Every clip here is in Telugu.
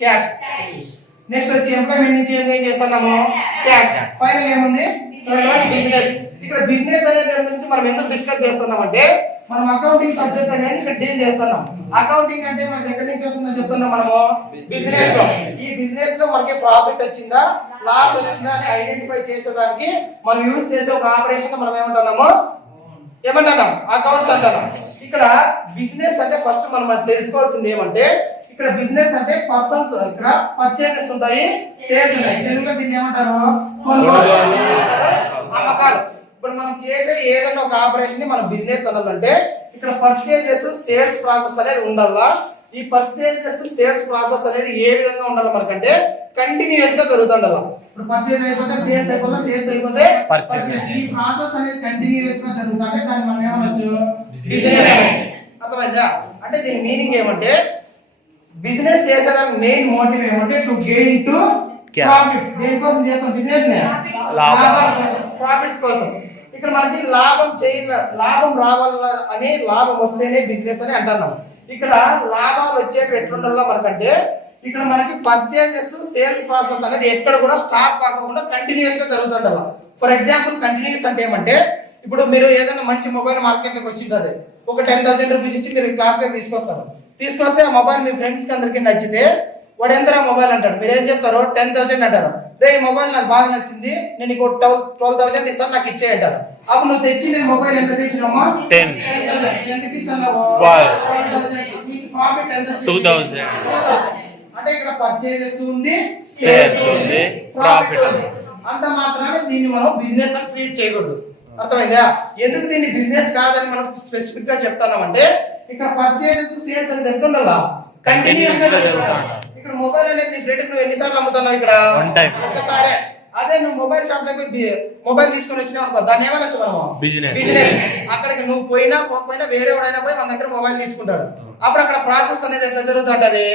క్యాష్. నెక్స్ట్ వచ్చి ఎంప్లాయ్మెంట్ నుంచి ఏం చేస్తున్నాము క్యాష్. ఫైనల్ ఏముంది బిజినెస్. ఇక్కడ బిజినెస్ అనే దాని గురించి మనం ఎందుకు డిస్కస్ చేస్తున్నాం అంటే మనం అకౌంటింగ్ సబ్జెక్ట్ అనేది ఇక్కడ డీల్ చేస్తున్నాం. అకౌంటింగ్ అంటే మనకి ఎక్కడి నుంచి వస్తుందని చెప్తున్నాం మనము బిజినెస్ లో. ఈ బిజినెస్ లో మనకి ప్రాఫిట్ వచ్చిందా లాస్ వచ్చిందా అని ఐడెంటిఫై చేసేదానికి మనం యూజ్ చేసే ఒక ఆపరేషన్ మనం ఏమంటున్నాము అకౌంట్స్ అంటున్నాం. ఇక్కడ బిజినెస్ అంటే ఫస్ట్ మనం తెలుసుకోవాల్సింది ఏమంటే ఇక్కడ బిజినెస్ అంటే పర్సన్స్, ఇక్కడ పర్చేజెస్ ఉంటాయి, సేల్స్ ఉంటాయి. తెలుగులో దీన్ని ఏమంటారు అమ్మకాలు. ఇప్పుడు మనం చేసే ఏదైనా ఒక ఆపరేషన్ ని మనం బిజినెస్ అనాలంటే ఇక్కడ పర్చేజెస్ సేల్స్ ప్రాసెస్ అనేది ఉండాలా. ఈ పర్చేజెస్ సేల్స్ ప్రాసెస్ అనేది ఏ విధంగా ఉండాలి మనకంటే కంటిన్యూస్ గా జరుగుతుండాలి. ఇప్పుడు పర్చేజ్ అయిపోతే సేల్స్ అయిపోతే, సేల్స్ అయిపోతే పర్చేజ్. ఈ ప్రాసెస్ అనేది కంటిన్యూస్ గా జరుగుతుంటే దాన్ని మనం ఏమనొచ్చు బిజినెస్. అర్థమైందా? అంటే దీని మీనింగ్ ఏమంటే బిజినెస్ చేసేదానికి మెయిన్ మోటివ్ ఏమంటే టు గెయిన్ టు ప్రాఫిట్. దేనికోసం చేస్తాం బిజినెస్ ని? లాభాల కోసం, ప్రాఫిట్స్ కోసం. ఇక్కడ మనకి లాభం రావాల అని, లాభం వస్తేనే బిజినెస్ అని అంటున్నాం. ఇక్కడ లాభాలు వచ్చేవి ఎట్లుండాలో మనకంటే ఇక్కడ మనకి పర్చేజెస్ సేల్స్ ప్రాసెస్ అనేది ఎక్కడ కూడా స్టాప్ కాకుండా కంటిన్యూస్ గా జరుగుతుండాలి. ఫర్ ఎగ్జాంపుల్ కంటిన్యూస్ అంటే ఏమంటే ఇప్పుడు మీరు ఏదైనా మంచి మొబైల్ మార్కెట్ లోకి వచ్చింటది, ఒక 10,000 రూపీస్ ఇచ్చి మీరు క్లాస్ లోకి తీసుకొస్తే ఆ మొబైల్ మీ ఫ్రెండ్స్ కి అందరికి నచ్చితే వాడు ఎంత మొబైల్ అంటాడు, మీరు ఏం చెప్తారు 10,000 అంటారు. రే ఈ మొబైల్ నాకు బాగా నచ్చింది, నేను నీకు 12,000 ఇస్తాను, నాకు ఇచ్చే అంటారు. అప్పుడు నువ్వు తెచ్చిన మొబైల్ ఎంత తెచ్చినామా 10,000. ఎందుకు ఇస్తాను? 12,000. నీకు ప్రాఫిట్ ఎంత? 2,000. అంటే ఇక్కడ పర్చేజెస్ ఉంది, సేల్స్ ఉంది, ప్రాఫిట్ ఉంది. అంత మాత్రమే దీన్ని మనం బిజినెస్ అని ట్రీట్ చేయకూడదు. అర్థమైందా? ఎందుకు దీన్ని బిజినెస్ కాదని మనం స్పెసిఫిక్ గా చెప్తున్నామంటే ఇక్కడ పర్చేజెస్ సేల్స్ అనేది ఎట్లుండాలా కంటిన్యూస్ గా జరుగుతుంది. ఇక్కడ మొబైల్ అనేది ఫ్రెండ్ నువ్వు ఎన్నిసార్లు అమ్ముతున్నావు? ఇక్కడ ఒక్కసారే. అదే నువ్వు మొబైల్ షాప్ లో మొబైల్ తీసుకొని వచ్చినావు అనుకో, దాన్ని ఏమనొచ్చు మనము బిజినెస్. అక్కడికి నువ్వు పోయినా పోకపోయినా వేరే వాడైనా పోయి మన దగ్గర మొబైల్ తీసుకుంటాడు. అప్పుడు అక్కడ ప్రాసెస్ అనేది ఎట్లా జరుగుతుంటది?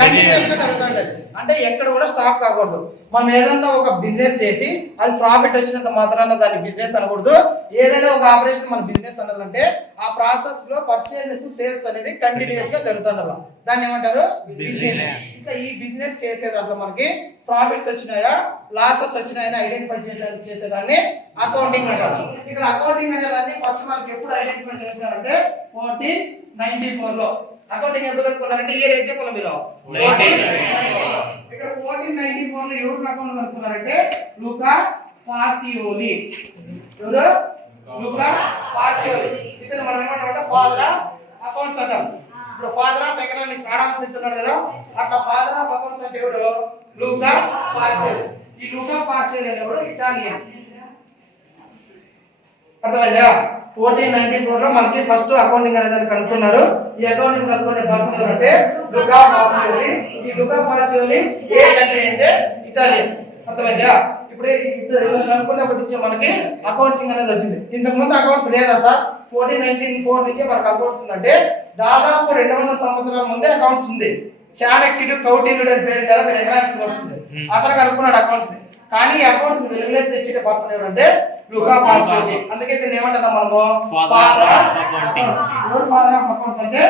కంటిన్యూస్ గా జరుగుతుంటది. అంటే ఎక్కడ కూడా స్టాప్ కాకూడదు. మనం ఏదన్నా ఒక బిజినెస్ చేసి అది ప్రాఫిట్ వచ్చినంత మాత్రాన దాన్ని బిజినెస్ అనకూడదు. ఏదైనా ఒక ఆపరేషన్ మన బిజినెస్ అనాలంటే ఆ ప్రాసెస్ లో పర్చేజెస్ సేల్స్ అనేది కంటిన్యూస్ గా జరుగుతుండాలి. దాన్ని ఏమంటారు బిజినెస్. ఇంకా ఈ బిజినెస్ చేసే దాంట్లో మనకి ప్రాఫిట్స్ వచ్చినాయా లాసెస్ వచ్చినాయని ఐడెంటిఫై చేసేదాన్ని అకౌంటింగ్ అంటారు. ఇక్కడ అకౌంటింగ్ అనే దాన్ని ఫస్ట్ మనకి ఎప్పుడు ఐడెంటిఫై చేస్తారంటే 1494 లో. అకౌంటింగ్ ఎప్పుడు కనుక్కున్నారంటే ఇయర్ ఏం చెప్పాలి మీరు 1494. ఇక్కడ 1494 లో ఎవరు అకౌంట్ కనుక్కున్నారంటే లూకా పాసియోలి. ఎవరు? లూకా పాసియోలి. ఇతను మనం ఏమంటామంటే ఫాదర్ ఆఫ్ అకౌంట్స్ అంటాం. ఇప్పుడు father of economics Adam Smith ఉన్నాడు కదా, అట్లా ఫాదర్ ఆఫ్ అకౌంట్స్ అంటే ఎవరు? లూకా పాసియోలి. ఈ లూకా పాసియోలి అనేవాడు ఇటాలియన్. అర్థమైందా? 1494 లో మనకి ఫస్ట్ అకౌంటింగ్ అనేది కనుక్కున్నారు. ఈ అకౌంటింగ్ కనుక్కునే పర్సన్ ఎవరంటే లూకా పాసియోలి. ఈ లూకా పాసియోలి ఏ కంట్రీ అంటే ఇటాలియన్. అర్థమైందా? ఇప్పుడు కనుక్కున్నప్పటి నుంచి మనకి అకౌంట్సింగ్ అనేది వచ్చింది. ఇంతకు ముందు అకౌంట్స్ లేదా సార్? 1494 నుంచి మనకు అకౌంట్స్ ఉందంటే దాదాపు 200 సంవత్సరాల ముందే అకౌంట్స్ ఉంది. చాణక్యుడు కౌటిల్యుడు అని పేరు కదా మీరు ఎకనామిక్స్ లో వస్తుంది. అతను కనుక్కున్నాడు అకౌంట్స్. కానీ ఈ అకౌంట్స్ వెలుగులోకి తెచ్చే పర్సన్ ఎవరంటే లూకా పాసియోలి. అందుకే దీన్ని ఏమంటున్నాం మనము ఫాదర్ ఆఫ్ అకౌంట్స్. ఎవరు ఫాదర్ ఆఫ్ అకౌంట్స్ అంటే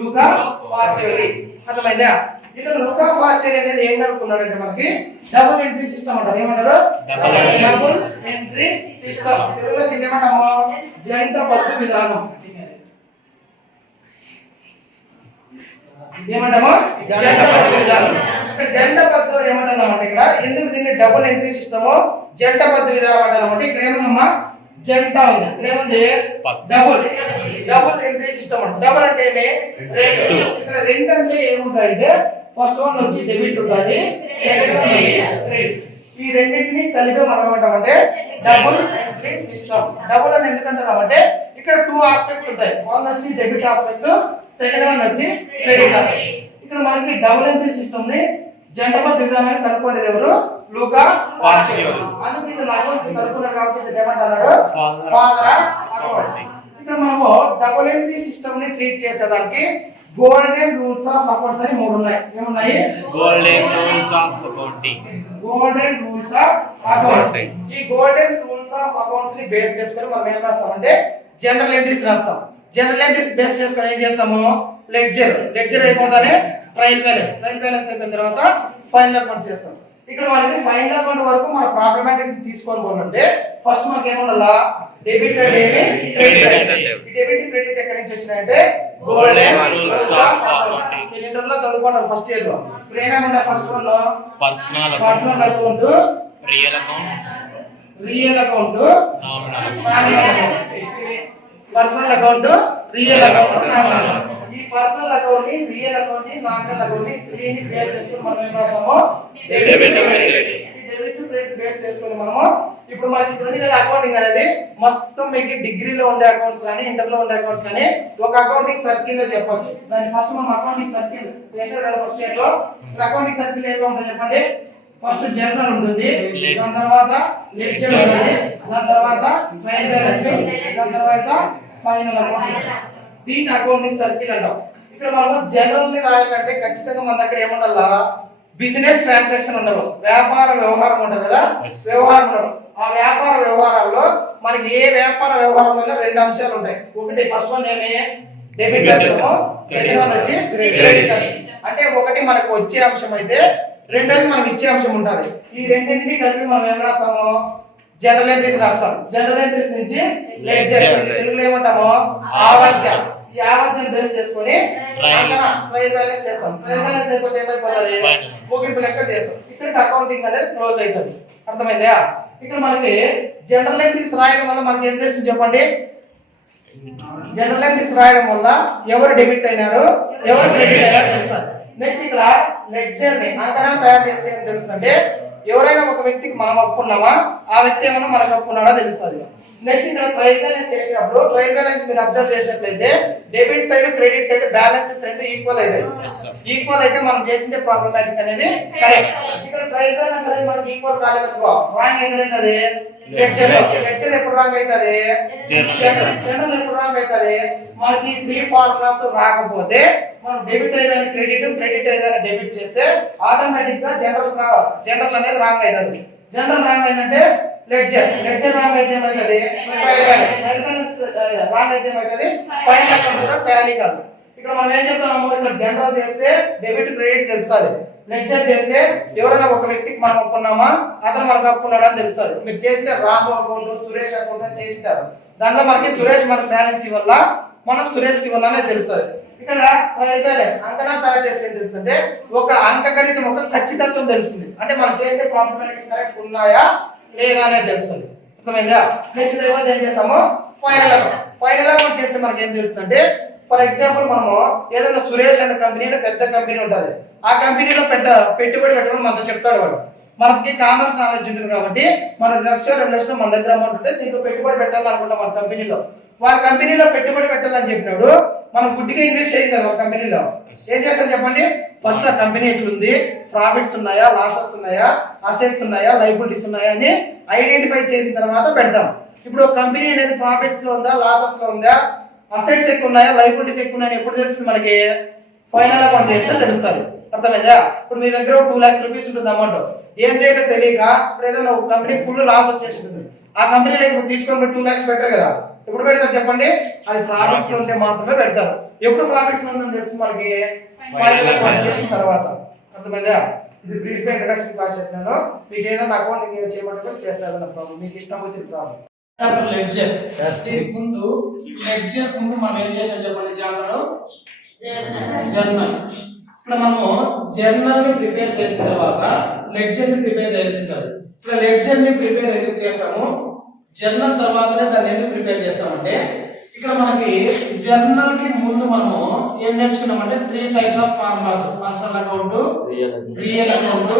లూకా పాసియోలి. అర్థమైందా? ఇతను లూకా పాసియోలి అనేది ఏం కనుక్కున్నాడంటే మనకి డబుల్ ఎంట్రీ సిస్టమ్ అంటారు. ఏమంటారు? Double entry system. తెలుగులో దీన్ని ఏమంటాము జంట పద్దు విధానం. ఏమంటాము జంట పద్దు విధానం. ఇక్కడ జంట పద్దు అని ఏమంటున్నామంటే ఇక్కడ ఎందుకు దీన్ని డబుల్ ఎంట్రీ సిస్టమ్ జంట పద్దు విధానం అంటామంటే ఇక్కడ ఏమన్నా జంట ఉంది, ఇక్కడ ఏముంది డబుల్ ఎంట్రీ సిస్టమ్ అంట. డబుల్ అంటే ఏమి? రెండు. ఇక్కడ రెండు అంటే ఏముంటాయంటే ఫస్ట్ వన్ వచ్చి డెబిట్ ఉంటుంది, సెకండ్ వన్ వచ్చి క్రెడిట్. ఈ రెండింటిని కలిపి మనం ఏమంటామంటే డబుల్ ఎంట్రీ సిస్టమ్. డబుల్ అని ఎందుకంటున్నామంటే ఇక్కడ 2 ఆస్పెక్ట్స్ ఉంటాయి. వన్ వచ్చి డెబిట్ ఆస్పెక్ట్, సెకండ్ వన్ వచ్చి క్రెడిట్ ఆస్పెక్ట్. ఇక్కడ మనకి డబుల్ ఎంట్రీ సిస్టమ్ ని జంట పద్దు విధానాన్ని కనుక్కునేది ఎవరు? లూకా పాసియోలి. అందుకే ఇతను అకౌంట్స్ కనుక్కున్నాడు కాబట్టి ఇది ఏమంటున్నాడు ఫాదర్ ఆఫ్ అకౌంట్స్. ఇక్కడ మనము డబుల్ ఎంట్రీ సిస్టమ్ ని ట్రీట్ చేసేదానికి గోల్డెన్ రూల్స్ ఆఫ్ అకౌంట్స్ అని 3 ఉన్నాయి. ఏమున్నాయి? Golden rules of accounting. Golden rules of accounting. ఈ గోల్డెన్ రూల్స్ ఆఫ్ అకౌంట్స్ ని బేస్ చేసుకొని మనం ఏం రాస్తామంటే జనరల్ ఎంట్రీస్ రాస్తాం. జనరల్ ఎంట్రీస్ బేస్ చేసుకొని ఏం చేస్తాము లెడ్జర్ అయిపోతానే ట్రయల్ బ్యాలెన్స్ అయిపోయిన తర్వాత ఫైనల్ అకౌంట్ చేస్తాం. ఇక్కడ మనకి ఫైనల్ అకౌంట్ వరకు మన ప్రాబ్లమాటిక్ తీసుకొని పోవాలంటే ఫస్ట్ మనకి ఏముండాలా డెబిట్ అండ్ డెబిట్ క్రెడిట్ ఎక్కడి నుంచి వచ్చినాయంటే గోల్డెన్ రూల్స్ ఆఫ్ అకౌంట్స్ కెలెండర్ లో చదువుకుంటారు ఫస్ట్ ఇయర్ లో. ఇప్పుడు ఏమేమి ఉన్నాయి ఫస్ట్ వన్ లో personal account, real account, personal account, real account, nominal account. ఈ పర్సనల్ అకౌంట్ ని రియల్ అకౌంట్ ని నామినల్ అకౌంట్ ని త్రీని బేస్ చేసుకొని మనం ఏం రాసాము డెబిట్ క్రెడిట్ బేస్ చేసుకొని మనము ఇప్పుడు మనకి ఇప్పుడు ఉంది కదా అకౌంటింగ్ అనేది మొత్తం మీకు డిగ్రీలో ఉండే అకౌంట్స్ కానీ ఇంటర్ లో ఉండే అకౌంట్స్ కానీ ఒక అకౌంటింగ్ సర్కిల్ లో చెప్పొచ్చు. దాని ఫస్ట్ మనం అకౌంటింగ్ సర్కిల్ చేశారు కదా ఫస్ట్ ఇయర్ లో. అకౌంటింగ్ సర్కిల్ ఏమో ఉంటుంది చెప్పండి. ఫస్ట్ జర్నల్ ఉంటుంది, దాని తర్వాత లెడ్జర్ ఉంటుంది, దాని తర్వాత ట్రయల్ బ్యాలెన్స్, దాని తర్వాత ఫైనల్ అకౌంట్. దీని అకౌంటింగ్ సర్కిల్ అంటాం. ఇక్కడ మనము జనరల్ ని రాయాలంటే ఖచ్చితంగా మన దగ్గర ఏముండాలా బిజినెస్ ట్రాన్సాక్షన్ ఉండరు, వ్యాపార వ్యవహారం ఉంటారు కదా, వ్యవహారం ఉండరు. ఆ వ్యాపార వ్యవహారాల్లో మనకి ఏ వ్యాపార వ్యవహారంలో రెండు అంశాలు ఉంటాయి. ఒకటి ఫస్ట్ వన్ ఏమి డెబిట్ అంశము, సెకండ్ వన్ వచ్చి క్రెడిట్ అంశం. అంటే ఒకటి మనకు వచ్చే అంశం అయితే రెండోది మనకి ఇచ్చే అంశం ఉంటుంది. ఈ రెండింటిని కలిపి మనం ఏం రాస్తాము జనరల్ ఎంట్రీస్ రాస్తాం. జనరల్ ఎంట్రీస్ నుంచి లెడ్జర్ తెలుగులో ఏమంటాము ఆవర్జన. ఈ ఆవర్జన బేస్ చేసుకొని ట్రయల్ బ్యాలెన్స్ చేస్తాం. ట్రయల్ బ్యాలెన్స్ అయిపోతే ఏమైపోతుంది ముగింపు లెక్క చేస్తాం. ఇక్కడ అకౌంటింగ్ అనేది క్లోజ్ అవుతుంది. అర్థమైందా? ఇక్కడ మనకి జనరల్ ఎంట్రీస్ రాయడం వల్ల మనకి ఏం తెలుసు చెప్పండి. జనరల్ ఎంట్రీస్ రాయడం వల్ల ఎవరు డెబిట్ అయినారు ఎవరు క్రెడిట్ అయినారు తెలుస్తుంది. నెక్స్ట్ ఇక్కడ లెడ్జర్ ని అంకణం తయారు చేస్తే ఏం తెలుస్తుందంటే ఎవరైనా ఒక వ్యక్తికి మనం అప్పున్నామా ఆ వ్యక్తి ఏమన్నా మనకు అప్పున్నాడో తెలుస్తుంది. నెక్స్ట్ ఇక్కడ ట్రయల్ బ్యాలెన్స్ చేసినప్పుడు ట్రయల్ బ్యాలెన్స్ మీరు అబ్జర్వ్ చేసినట్లయితే debit side credit side balances రెండు ఈక్వల్ అవుతాయి. ఈక్వల్ అయితే మనం చేసిన ప్రాబ్లమాటిక్ అనేది కరెక్ట్. ఇక్కడ ట్రయల్ బ్యాలెన్స్ అనేది మనకి ఈక్వల్ కాలేదనుకో రాంగ్ ఎక్కడైతుంది లెడ్జర్. లెడ్జర్ ఎప్పుడు రాంగ్ అవుతుంది జనరల్ ఎప్పుడు రాంగ్ అవుతుంది. మనకి త్రీ ఫార్ములాస్ రాకపోతే మనం డెబిట్ అయ్యేదాన్ని క్రెడిట్ అయ్యేదాన్ని డెబిట్ చేస్తే ఆటోమేటిక్ గా జనరల్ అనేది రాంగ్ అవుతుంది. జనరల్ రాంగ్ అయిందంటే లెడ్జర్ రాంగ్ అయితే ఏమవుతుంది రాంగ్ అయితే ఏమవుతుంది ఫైనల్ అకౌంట్ టాలీ కాదు. ఇక్కడ మనం ఏం చెప్తున్నాము ఇక్కడ జనరల్ చేస్తే డెబిట్ క్రెడిట్ తెలుస్తుంది. లెడ్జర్ చేస్తే ఎవరైనా ఒక వ్యక్తికి మనం అప్పున్నామా అతను మనకు అప్పున్నాడు అని తెలుస్తుంది. మీరు చేసిన రాము అకౌంట్ సురేష్ అకౌంట్ అని చేసినారు. దాంట్లో మనకి సురేష్ మనకు బ్యాలెన్స్ ఇవ్వాల మనం సురేష్ కి ఇవ్వాలనే తెలుస్తుంది. ఇక్కడ ట్రయల్ బ్యాలెన్స్ అంకణం తయారు చేస్తే ఏం తెలుస్తుంటే ఒక అంకగణితం ఒక ఖచ్చితత్వం తెలుస్తుంది. అంటే మనం చేసే కాంప్లిమెంట్స్ కరెక్ట్ ఉన్నాయా లేదా అనేది తెలుస్తుంది. అర్థమైందా? నెక్స్ట్ తర్వాత ఏం చేస్తాము ఫైనల్ అకౌంట్ చేస్తే మనకి ఏం తెలుస్తుందంటే ఫర్ ఎగ్జాంపుల్ మనము ఏదైనా సురేష్ అనే కంపెనీలో పెద్ద కంపెనీ ఉంటుంది. ఆ కంపెనీలో పెట్టుబడి పెట్టమని మనతో చెప్తాడు వాడు. మనకి కామర్స్ నాలెడ్జ్ ఉంటుంది కాబట్టి మన 1,00,000 2 లక్షలు మన దగ్గర అమౌంట్ ఉంటే దీంట్లో పెట్టుబడి పెట్టాలనుకుంటాం. మన కంపెనీలో వారి కంపెనీలో పెట్టుబడి పెట్టాలని చెప్పినప్పుడు మనం గుడ్డిగా ఇన్వెస్ట్ చేయం కదా. ఒక కంపెనీలో ఏం చేస్తాం చెప్పండి. ఫస్ట్ ఆ కంపెనీ ఎట్లుంది, ప్రాఫిట్స్ ఉన్నాయా లాసెస్ ఉన్నాయా అసెట్స్ ఉన్నాయా లైబిలిటీస్ ఉన్నాయా అని ఐడెంటిఫై చేసిన తర్వాత పెడతాం. ఇప్పుడు ఒక కంపెనీ అనేది ప్రాఫిట్స్ లో ఉందా లాసెస్ లో ఉందా అసెట్స్ ఎక్కువ ఉన్నాయా లైబిలిటీస్ ఎక్కువ ఉన్నాయని ఎప్పుడు తెలుస్తుంది మనకి ఫైనల్ అకౌంట్ చేస్తే తెలుస్తుంది. అర్థమైందా? ఇప్పుడు మీ దగ్గర 2 lakhs రూపీస్ ఉంటుంది అమౌంట్. ఏం చేయాలో తెలియక ఇప్పుడు ఏదైనా ఒక కంపెనీ ఫుల్ లాస్ వచ్చేసి ఉంటుంది. ఆ కంపెనీలో తీసుకొని 2 lakhs పెట్టారు కదా. ఎప్పుడు పెడతారు చెప్పండి. అది ప్రాఫిట్స్ లో ఉంటే మాత్రమే పెడతారు. ఎప్పుడు ప్రాఫిట్స్ లో ఉందని తెలుసు మనకి ఫైనల్ అకౌంట్ చేసిన తర్వాత. అర్థమైందా? ఇది బ్రీఫ్ ఇంట్రడక్షన్ క్లాస్ చెప్పాను. మీకు ఏదైనా అకౌంటింగ్ చేయమంటే చేస్తాను ప్రాబ్లం మీకు ఇష్టం వచ్చిన ప్రాబ్లం. లెడ్జర్ దీనికి ముందు లెడ్జర్ ముందు మనం ఏం చేసాం చెప్పండి. జర్నల్. ఇక్కడ మనము జర్నల్ ని ప్రిపేర్ చేసిన తర్వాత లెడ్జర్ ని ప్రిపేర్ చేస్తుంటారు. ఇక్కడ లెడ్జర్ ని ప్రిపేర్ ఎందుకు చేస్తాము జర్నల్ తర్వాతనే దాన్ని ఎందుకు ప్రిపేర్ చేస్తామంటే ఇక్కడ మనకి జర్నల్ కి ముందు మనము ఏం నేర్చుకున్నామంటే 3 types of formulas personal account real account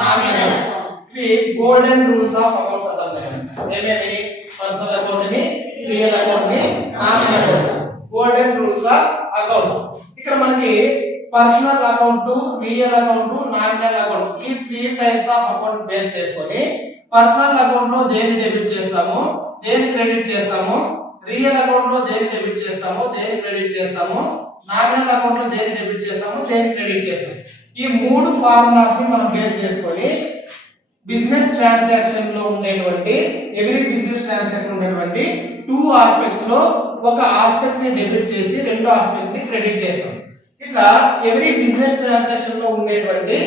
nominal account. ఇవి గోల్డెన్ రూల్స్ ఆఫ్ అకౌంట్స్ అంటారు. ఏమేమి పర్సనల్ అకౌంట్ ని రియల్ అకౌంట్ ని nominal account golden rules of accounts. ఇక్కడ మనకి personal account real account nominal account ఈ 3 types ఆఫ్ అకౌంట్ బేస్ చేసుకొని పర్సనల్ అకౌంట్ లో దేని డెబిట్ చేస్తాము దేని క్రెడిట్ చేస్తాము రియల్ అకౌంట్ లో దేని డెబిట్ చేస్తాము దేని క్రెడిట్ చేస్తాము నామినల్ అకౌంట్ లో దేని డెబిట్ చేస్తాము దేని క్రెడిట్ చేస్తాము. ఈ 3 ఫార్ములాస్ ని మనం బేస్ చేసుకొని బిజినెస్ ట్రాన్సాక్షన్ లో ఉండేటువంటి ఎవ్రీ బిజినెస్ ట్రాన్సాక్షన్ ఉండేటువంటి 2 ఆస్పెక్ట్స్ లో ఒక ఆస్పెక్ట్ ని డెబిట్ చేసి రెండో ఆస్పెక్ట్ ని క్రెడిట్ చేస్తాం. ఇట్లా ఎవ్రీ బిజినెస్ ట్రాన్సాక్షన్ లో ఉండేటువంటి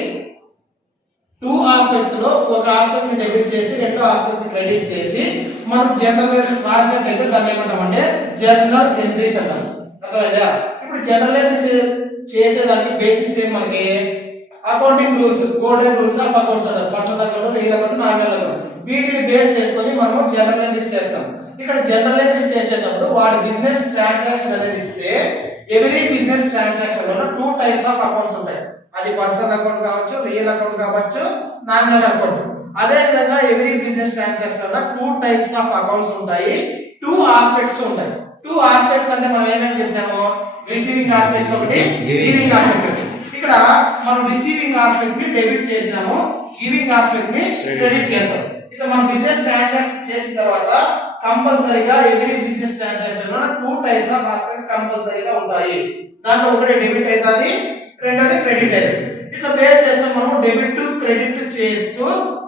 టూ ఆస్పెక్ట్స్ లో ఒక ఆస్పెక్ట్ ని డెబిట్ చేసి రెండో ఆస్పెక్ట్ ని క్రెడిట్ చేసి మనం జనరల్ రాసినట్లయితే దాన్ని ఏమంటామంటే జర్నల్ ఎంట్రీస్ అంటాం. అర్థమైందా? ఇప్పుడు జనరల్ ఎంట్రీస్ చేసేదానికి బేసిక్స్ ఏం మనకి accounting rules, golden rules of accounts అంటారు. Personal account, legal account, nominal account. వీటిని బేస్ చేసుకొని మనం జనరల్ ఎంట్రీస్ చేస్తాం. ఇక్కడ జనరల్ ఎంట్రీస్ చేసేటప్పుడు వాడి బిజినెస్ ట్రాన్సాక్షన్ అనేది ఇస్తే ఎవ్రీ బిజినెస్ ట్రాన్సాక్షన్ లో టూ టైప్స్ ఆఫ్ అకౌంట్స్ ఉంటాయి. అది పర్సనల్ అకౌంట్ కావచ్చు, రియల్ అకౌంట్ కావచ్చు, నామినల్ అకౌంట్. అదే విధంగా ఎవ్రీ బిజినెస్ ట్రాన్సాక్షన్ లో టూ టైప్స్ ఆఫ్ అకౌంట్స్ ఉంటాయి, టూ ఆస్పెక్ట్స్ ఉంటాయి. టూ ఆస్పెక్ట్స్ అంటే మనం ఏమేమి చెప్తాము, రిసీవింగ్ ఆస్పెక్ట్ ఒకటి, గివింగ్ ఆస్పెక్ట్. ఇక్కడ మనం రిసీవింగ్ ఆస్పెక్ట్ ని డెబిట్ చేసినాము, గివింగ్ ఆస్పెక్ట్ ని క్రెడిట్ చేస్తాం. ఇట్లా మనం బిజినెస్ ట్రాన్సాక్షన్ చేసిన తర్వాత కంపల్సరీగా ఎవ్రీ బిజినెస్ ట్రాన్సాక్షన్ లో టూ టైప్స్ ఆఫ్ ఆస్పెక్ట్ కంపల్సరీగా ఉంటాయి. దాంట్లో ఒకటి డెబిట్ అవుతుంది, రెండోది క్రెడిట్ అవుతుంది. ఇట్లా బేస్ చేస్తాం మనం డెబిట్ టు క్రెడిట్ చేస్తూ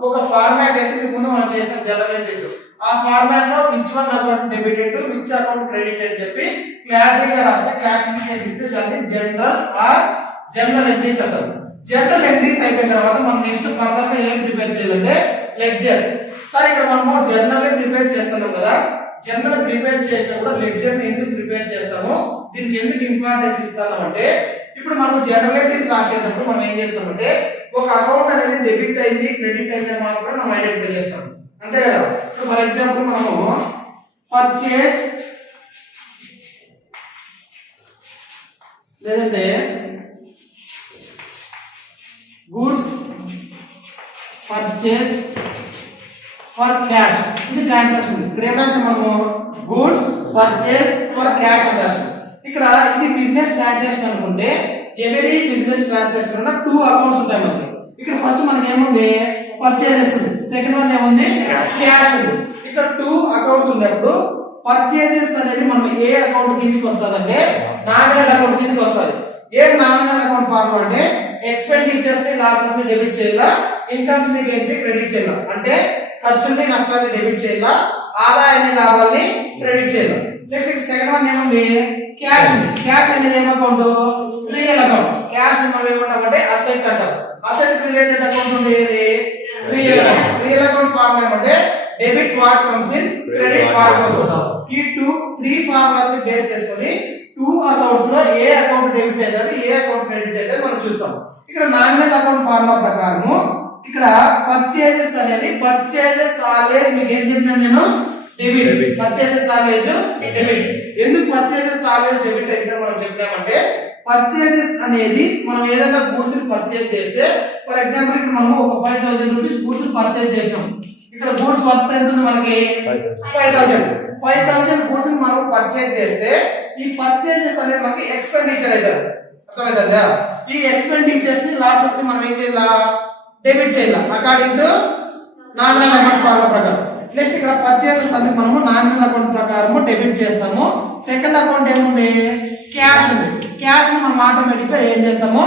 ఒక ఫార్మాట్ వేసి ముందు మనం చేసిన జనరల్ ఎంట్రీస్. ఆ ఫార్మాట్ లో which one account debited to which account credit అని చెప్పి క్లారిటీగా రాస్తే క్లాసిఫికేషన్ ఇస్తే దాన్ని జనరల్ ఎంట్రీస్ అంటారు. జనరల్ ఎంట్రీస్ అయిపోయిన తర్వాత మనం నెక్స్ట్ ఫర్దర్ గా ఏం ప్రిపేర్ చేయాలంటే లెడ్జర్. సరే ఇక్కడ మనము జర్నల్ ప్రిపేర్ చేస్తున్నాం కదా, జర్నల్ ప్రిపేర్ చేసినప్పుడు లెడ్జర్ ని ఎందుకు ప్రిపేర్ చేస్తాము, దీనికి ఎందుకు ఇంపార్టెన్స్ ఇస్తాము అంటే ఇప్పుడు మనం జనరల్ ఎంట్రీస్ రాసేటప్పుడు మనం ఏం చేస్తామంటే ఒక అకౌంట్ అనేది డెబిట్ అయింది, క్రెడిట్ అయింది అని మాత్రమే మనం ఐడెంటిఫై చేస్తాం, అంతే కదా. ఇప్పుడు ఫర్ ఎగ్జాంపుల్ మనము పర్చేజ్ లేదంటే గూడ్స్ పర్చేజ్ ఫర్ క్యాష్, ఇది ట్రాన్సాక్షన్. ఇక్కడ ఏం రాసాం మనము గూడ్స్ పర్చేజ్ ఫర్ క్యాష్ అని రాసాం. ఇక్కడ ఇది బిజినెస్ ట్రాన్సాక్షన్ అనుకుంటే ఎవరీ బిజినెస్ ట్రాన్సాక్షన్ లో టూ అకౌంట్స్ ఉంటాయి మనకి. ఇక్కడ ఫస్ట్ మనకి ఏముంది పర్చేజెస్ ఉంది, సెకండ్ వన్ ఏముంది క్యాష్ ఉంది. ఇక్కడ టూ అకౌంట్స్ ఉన్నప్పుడు పర్చేజెస్ అనేది మనం ఏ అకౌంట్ కిందకి వస్తుంది అంటే నామినల్ అకౌంట్ కిందకి వస్తుంది. ఏ నామినల్ అకౌంట్ ఫార్మ్ అంటే ఎక్స్పెండిచర్స్ ని లాసెస్ ని డెబిట్ చేయాలా, ఇన్కమ్స్ ని గెయిన్స్ ని క్రెడిట్ చేయాలా. అంటే ఖర్చుల్ని నష్టాన్ని డెబిట్ చేయాలా, ఆదాయాన్ని లాభాల్ని క్రెడిట్ చేయాలా. నెక్స్ట్ సెకండ్ వన్ ఏముంది క్యాష్. క్యాష్ అనేది ఏం అకౌంట్ రియల్ అకౌంట్. క్యాష్ మనం ఏమంటామంటే అసెట్ అంటాం. అసెట్ రిలేటెడ్ అకౌంట్ ఉండేది real account. Real account form ఏమంటే debit what comes in, credit what goes out. ఈ త్రీ ఫార్ములాస్ ని బేస్ చేసుకొని టూ అకౌంట్స్ లో ఏ అకౌంట్ డెబిట్ అవుతుంది, ఏ అకౌంట్ క్రెడిట్ అవుతుంది మనం చూస్తాం. ఇక్కడ నామినల్ అకౌంట్ ఫార్ములా ప్రకారము ఇక్కడ పర్చేజెస్ అనేది పర్చేజెస్ ఆల్వేస్ మీకు ఏం చెప్పినాను నేను డెబిట్. Purchases always debit. ఎందుకు పర్చేజెస్ ఆల్వేస్ డెబిట్ అయితే మనం చెప్పినామంటే పర్చేజెస్ అనేది మనం ఏదైనా గూడ్స్ ని పర్చేజ్ చేస్తే ఫర్ ఎగ్జాంపుల్ ఇక్కడ మనం ఒక 5000 రూపీస్ గూడ్స్ ని పర్చేజ్ చేసినాం. ఇక్కడ గూడ్స్ వర్త్ ఎంత ఉంది మనకి 5000 గూడ్స్ ని మనం పర్చేజ్ చేస్తే ఈ పర్చేజెస్ అనేది మనకి ఎక్స్పెండిచర్ అవుతుంది. అర్థమైందా? ఈ ఎక్స్పెండిచర్స్ ని లాసెస్ ని మనం ఏం చేయాలా డెబిట్ చేయాలి according to nominal account formula ప్రకారం. నెక్స్ట్ ఇక్కడ పర్చేజెస్ అనేది మనము నామినల్ అకౌంట్ ప్రకారం డెబిట్ చేస్తాము. సెకండ్ అకౌంట్ ఏముంది క్యాష్ ఉంది. క్యాష్ ని మనం ఆటోమేటిక్ గా ఏం చేస్తాము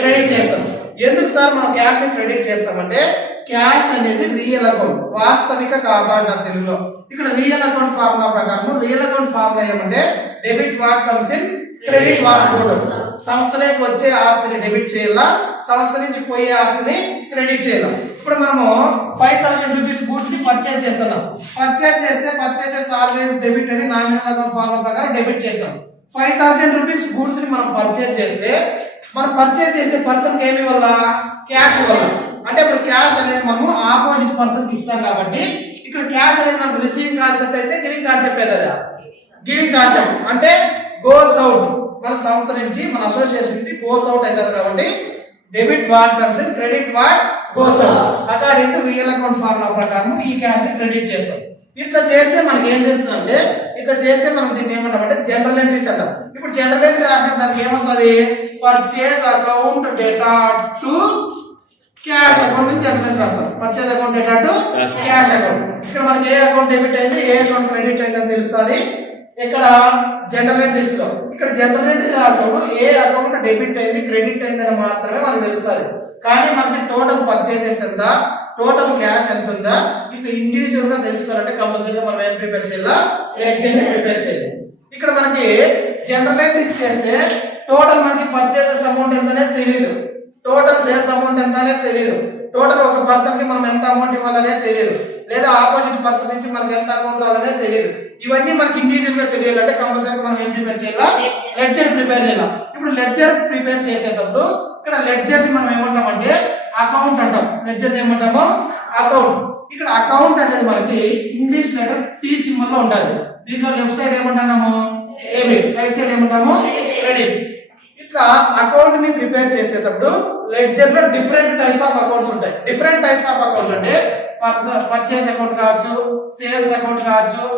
క్రెడిట్ చేస్తాము. ఎందుకు సార్ మనం క్యాష్ ని క్రెడిట్ చేస్తామంటే క్యాష్ అనేది రియల్ అకౌంట్, వాస్తవిక ఖాతా అంటారు తెలుగులో. ఇక్కడ రియల్ అకౌంట్ ఫార్ములా ప్రకారం రియల్ అకౌంట్ ఫార్ములా ఏమంటే debit what comes in, credit what goes out. సంస్థలోకి వచ్చే ఆస్తిని డెబిట్ చేయాలా, సంస్థ నుంచి పోయే ఆస్తిని క్రెడిట్ చేయాలి. ఇప్పుడు మనము 5000 రూపీస్ గూడ్స్ ని పర్చేజ్ చేస్తున్నాం. పర్చేజ్ చేస్తే పర్చేజెస్ ఆల్వేస్ డెబిట్ అని నామినల్ అకౌంట్ ఫార్ములా ప్రకారం డెబిట్ చేస్తాం. 5000 రూపీస్ గూడ్స్ ని మనం పర్చేజ్ చేస్తే మనం పర్చేజ్ చేసే పర్సన్ కి ఏమి ఇవ్వాలా క్యాష్ ఇవ్వాలి. అంటే ఇప్పుడు క్యాష్ అనేది మనము ఆపోజిట్ పర్సన్ కి ఇస్తాం కాబట్టి ఇక్కడ క్యాష్ అనేది మనకు రిసీవింగ్ కాన్సెప్ట్ అయితే గివింగ్ కాన్సెప్ట్ అవుతుంది. గివింగ్ కాన్సెప్ట్ అంటే గోస్ అవుట్, మన సంస్థ నుంచి మన అసోసియేషన్ నుంచి గోస్ అవుట్ అవుతుంది కాబట్టి debit what comes in, credit what goes out. According to real account formula ప్రకారం ఈ క్యాష్ ని క్రెడిట్ చేస్తాం. ఇట్లా చేస్తే మనకి ఏం చేస్తుందంటే ఇట్లా చేస్తే మనం దీన్ని ఏమంటామంటే జనరల్ ఎంట్రీస్ అంటాం. ఇప్పుడు జనరల్ ఎంట్రీ రాసిన దానికి ఏమొస్తుంది purchase account data to cash account నుంచి జనరల్ ఎంట్రీ రాస్తాం. Purchase account data to cash account. ఇక్కడ మనకి ఏ అకౌంట్ డెబిట్ అయింది, ఏ అకౌంట్ క్రెడిట్ అయింది అని తెలుస్తుంది ఇక్కడ జనరల్ ఎంట్రీస్ లో. ఇక్కడ జనరల్ ఎంట్రీ రాసినప్పుడు ఏ అకౌంట్ డెబిట్ అయింది, క్రెడిట్ అయింది అని మాత్రమే మనకు తెలుస్తుంది. కానీ మనకి టోటల్ పర్చేజెస్ ఎంత, టోటల్ క్యాష్ ఎంత ఉందా ఇట్లా ఇండివిజువల్ గా తెలుసుకోవాలంటే కంపల్సరీగా మనం ఏం ప్రిపేర్ చేయాలా లెడ్జర్ ని ప్రిపేర్ చేయాలి. ఇక్కడ మనకి జనరల్ ఎంట్రీస్ చేస్తే టోటల్ మనకి పర్చేజెస్ అమౌంట్ ఎంత అనేది తెలియదు, టోటల్ సేల్స్ అమౌంట్ ఎంత అనేది తెలియదు, టోటల్ ఒక పర్సన్ కి మనం ఎంత అమౌంట్ ఇవ్వాలనేది తెలియదు, లేదా ఆపోజిట్ పర్సన్ నుంచి మనకి ఎంత అకౌంట్ రావాలనేది తెలియదు. ఇవన్నీ మనకి ఇండివిజువల్ గా తెలియాలంటే కంపల్సరీ మనం ఏం ప్రిపేర్ చేయాలా, లెడ్జర్ ప్రిపేర్ చేయాలి. ఇప్పుడు లెడ్జర్ ప్రిపేర్ చేసేటప్పుడు ఇక్కడ లెడ్జర్ ని మనం ఏమంటామంటే అకౌంట్ అంటాం. లెడ్జర్ ఏమంటాము అకౌంట్. ఇక్కడ అకౌంట్ అనేది మనకి ఇంగ్లీష్ లెటర్ టీ సింబల్ లో ఉండాలి. దీంట్లో లెఫ్ట్ సైడ్ ఏమంటాము డెబిట్, రైట్ సైడ్ ఏమంటాము క్రెడిట్. ఇట్లా అకౌంట్ ని ప్రిపేర్ చేసేటప్పుడు లెడ్జర్ లో డిఫరెంట్ టైప్స్ ఆఫ్ అకౌంట్స్ ఉంటాయి. డిఫరెంట్ టైప్స్ ఆఫ్ అకౌంట్స్ అంటే పర్చేస్ అకౌంట్ కావచ్చు, సేల్స్ అకౌంట్ కావచ్చు,